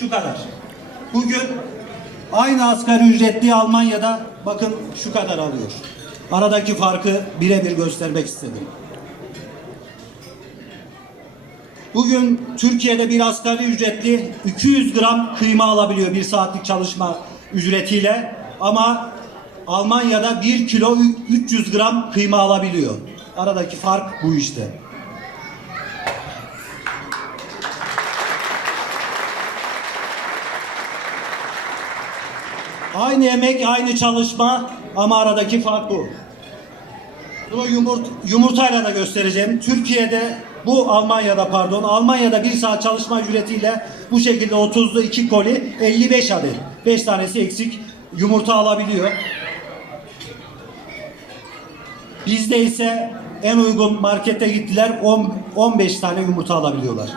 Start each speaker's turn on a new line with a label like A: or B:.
A: Şu kadar. Bugün aynı asgari ücretli Almanya'da bakın şu kadar alıyor. Aradaki farkı birebir göstermek istedim. Bugün Türkiye'de bir asgari ücretli 200 gram kıyma alabiliyor bir saatlik çalışma ücretiyle ama Almanya'da 1 kilo 300 gram kıyma alabiliyor. Aradaki fark bu işte. Aynı emek, aynı çalışma ama aradaki fark bu. Bunu yumurt, yumurtayla da göstereceğim. Türkiye'de bu Almanya'da pardon Almanya'da bir saat çalışma ücretiyle bu şekilde 30'lu 2 koli 55 adet. 5 tanesi eksik yumurta alabiliyor. Bizde ise en uygun markete gittiler 10, 15 tane yumurta alabiliyorlar.